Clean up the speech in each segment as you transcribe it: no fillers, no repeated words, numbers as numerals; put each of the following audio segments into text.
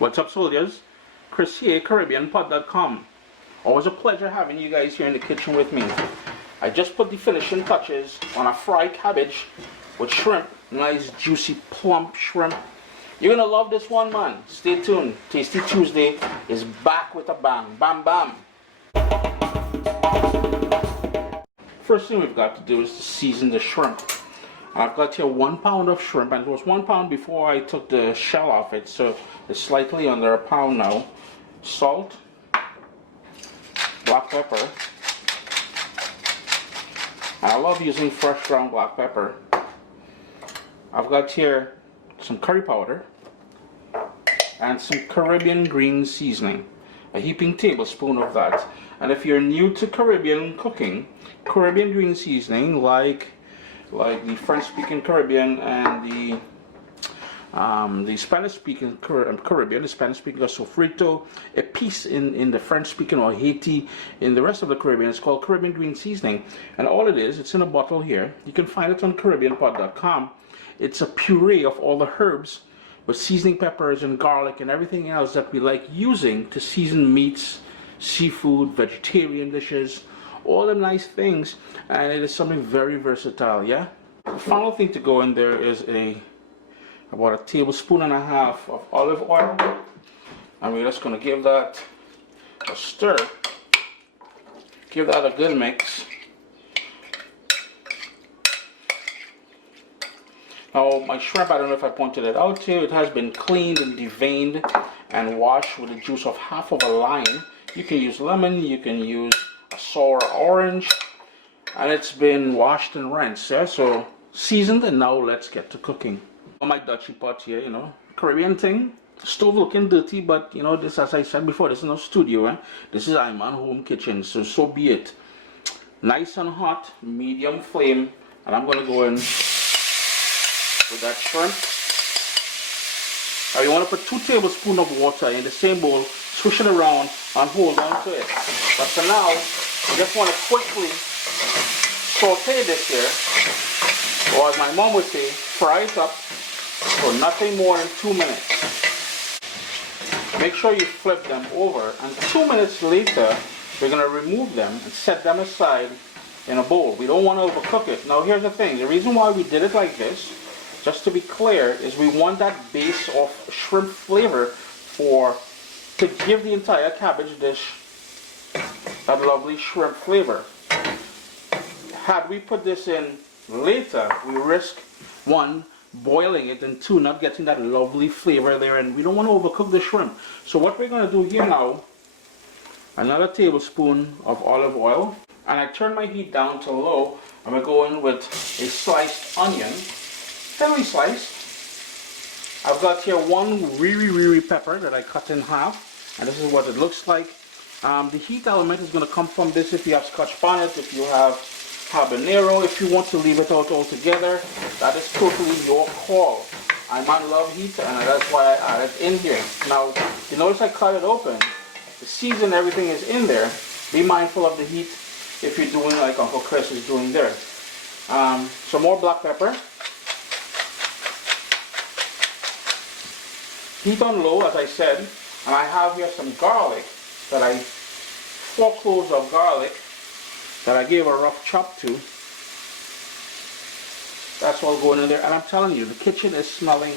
What's up, soldiers? Chris here, CaribbeanPod.com. Always a pleasure having you guys here in the kitchen with me. I just put the finishing touches on a fried cabbage with shrimp. Nice, juicy, plump shrimp. You're gonna love this one, man. Stay tuned. Tasty Tuesday is back with a bang. Bam, bam. First thing we've got to do is to season the shrimp. I've got here 1 pound of shrimp, and it was 1 pound before I took the shell off it, so it's slightly under a pound now. Salt, black pepper. I love using fresh ground black pepper. I've got here some curry powder and some Caribbean green seasoning, a heaping tablespoon of that. And if you're new to Caribbean cooking, Caribbean green seasoning, like the French-speaking Caribbean and the Spanish-speaking Caribbean, the Spanish-speaking sofrito, a piece in the French-speaking or Haiti, in the rest of the Caribbean, it's called Caribbean green seasoning. And all it is, it's in a bottle here. You can find it on CaribbeanPod.com. It's a puree of all the herbs with seasoning peppers and garlic and everything else that we like using to season meats, seafood, vegetarian dishes, all the nice things, and it is something very versatile. Yeah. The final thing to go in there is about a tablespoon and a half of olive oil, and we're just going to give that a stir, give that a good mix. Now my shrimp, I don't know if I pointed it out to you, it has been cleaned and deveined and washed with the juice of half of a lime. You can use lemon, you can use a sour orange, and it's been washed and rinsed. Yeah? So seasoned, and now let's get to cooking. On my Dutchy pot here, you know, Caribbean thing. Stove looking dirty, but you know, this, as I said before, this is no studio. Eh? This is I'm on home kitchen, so be it. Nice and hot, medium flame, and I'm gonna go in with that shrimp. Now you want to put 2 tablespoons of water in the same bowl, swish it around and hold on to it. But for now, you just want to quickly saute this here, or as my mom would say, fry it up for nothing more than 2 minutes. Make sure you flip them over, and 2 minutes later, we're going to remove them and set them aside in a bowl. We don't want to overcook it. Now here's the thing, the reason why we did it like this, just to be clear, is we want that base of shrimp flavor to give the entire cabbage dish that lovely shrimp flavor. Had we put this in later, we risk 1, boiling it, and 2, not getting that lovely flavor there, and we don't want to overcook the shrimp. So what we're going to do here now, another tablespoon of olive oil, and I turn my heat down to low, and we're going with a sliced onion, thinly sliced. I've got here 1 wiri pepper that I cut in half, and this is what it looks like. The heat element is going to come from this if you have Scotch bonnet, if you have habanero, if you want to leave it out altogether. That is totally your call. I might love heat, and that's why I added it in here. Now, you notice I cut it open. The season, everything is in there. Be mindful of the heat if you're doing like Uncle Chris is doing there. Some more black pepper. Heat on low, as I said, and I have here some garlic that 4 cloves of garlic that I gave a rough chop to. That's all going in there, and I'm telling you, the kitchen is smelling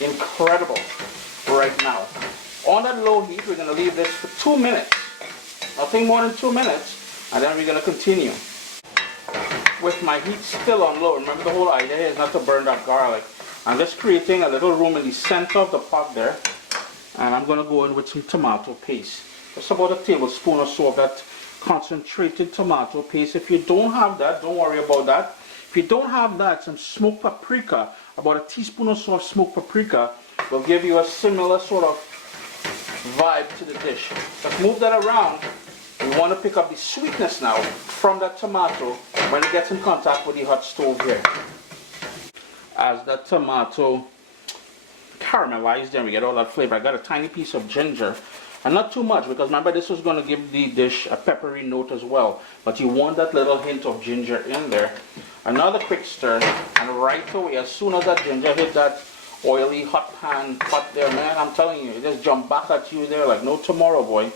incredible right now. On that low heat, we're going to leave this for 2 minutes, nothing more than 2 minutes, and then we're going to continue. With my heat still on low, remember the whole idea is not to burn that garlic. I'm just creating a little room in the center of the pot there, and I'm going to go in with some tomato paste. Just about a tablespoon or so of that concentrated tomato paste. If you don't have that, don't worry about that. If you don't have that, some smoked paprika, about a teaspoon or so of smoked paprika will give you a similar sort of vibe to the dish. Just move that around. We want to pick up the sweetness now from that tomato when it gets in contact with the hot stove here. As that tomato caramelized, then we get all that flavor. I got a tiny piece of ginger, and not too much, because remember this was going to give the dish a peppery note as well, but you want that little hint of ginger in there. Another quick stir, and right away, as soon as that ginger hit that oily hot pan pot there, man. I'm telling you, it just jump back at you there like no tomorrow, boy.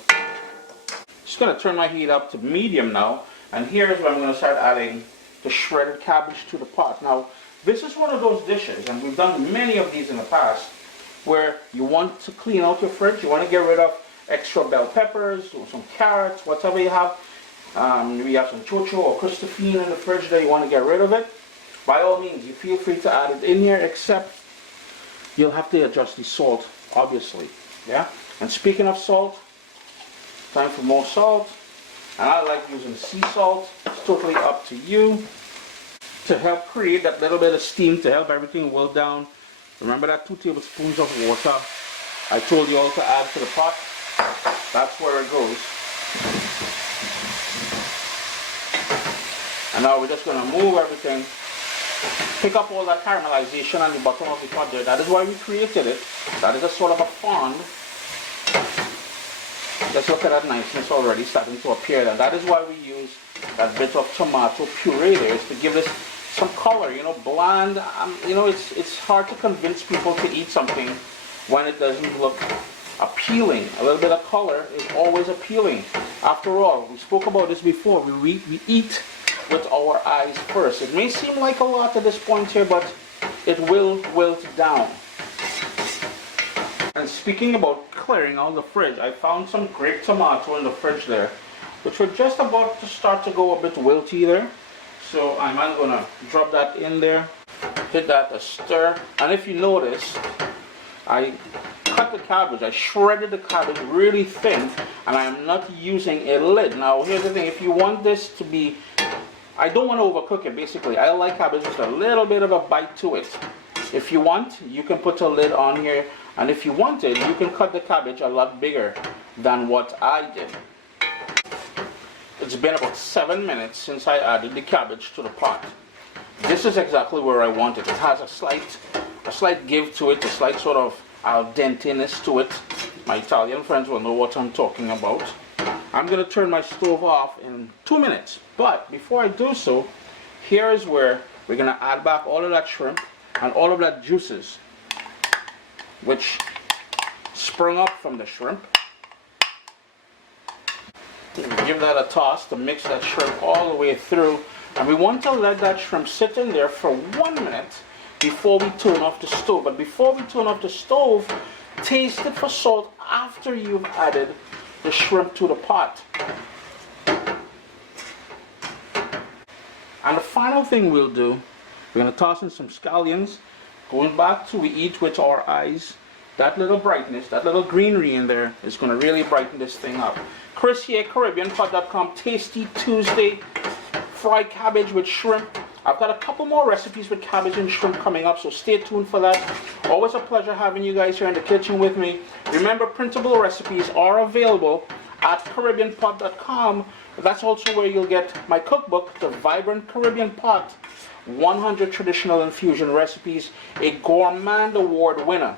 Just gonna turn my heat up to medium now, and here's where I'm gonna start adding the shredded cabbage to the pot. Now, this is one of those dishes, and we've done many of these in the past, where you want to clean out your fridge. You want to get rid of extra bell peppers or some carrots, whatever you have. We have some chocho or Christophine in the fridge that you want to get rid of it. By all means, you feel free to add it in here, except you'll have to adjust the salt, obviously. Yeah. And speaking of salt, time for more salt. And I like using sea salt. It's totally up to you. To help create that little bit of steam, to help everything wilt down. Remember that 2 tablespoons of water I told you all to add to the pot? That's where it goes. And now we're just going to move everything. Pick up all that caramelization on the bottom of the pot there. That is why we created it. That is a sort of a fond. Just look at that niceness already starting to appear there. That is why we use that bit of tomato puree there, is to give this some color, you know, bland. You know, it's hard to convince people to eat something when it doesn't look appealing. A little bit of color is always appealing. After all, we spoke about this before. We eat with our eyes first. It may seem like a lot at this point here, but it will wilt down. And speaking about clearing out the fridge, I found some grape tomato in the fridge there, which were just about to start to go a bit wilty there. So I'm going to drop that in there, hit that a stir. And if you notice, I cut the cabbage, I shredded the cabbage really thin, and I am not using a lid. Now here's the thing, if you want this to be, I don't want to overcook it basically. I like cabbage with a little bit of a bite to it. If you want, you can put a lid on here, and if you wanted, you can cut the cabbage a lot bigger than what I did. It's been about 7 minutes since I added the cabbage to the pot. This is exactly where I want it. It has a slight give to it, a slight sort of al denteness to it. My Italian friends will know what I'm talking about. I'm going to turn my stove off in 2 minutes. But before I do so, here is where we're going to add back all of that shrimp and all of that juices, which sprung up from the shrimp. Give that a toss to mix that shrimp all the way through. And we want to let that shrimp sit in there for 1 minute before we turn off the stove. But before we turn off the stove, taste it for salt after you've added the shrimp to the pot. And the final thing we'll do, we're going to toss in some scallions. Going back to we eat with our eyes. That little brightness, that little greenery in there is going to really brighten this thing up. Chris here, CaribbeanPot.com, Tasty Tuesday, fried cabbage with shrimp. I've got a couple more recipes with cabbage and shrimp coming up, so stay tuned for that. Always a pleasure having you guys here in the kitchen with me. Remember, printable recipes are available at CaribbeanPot.com. That's also where you'll get my cookbook, The Vibrant Caribbean Pot, 100 Traditional Infusion Recipes, a Gourmand Award winner.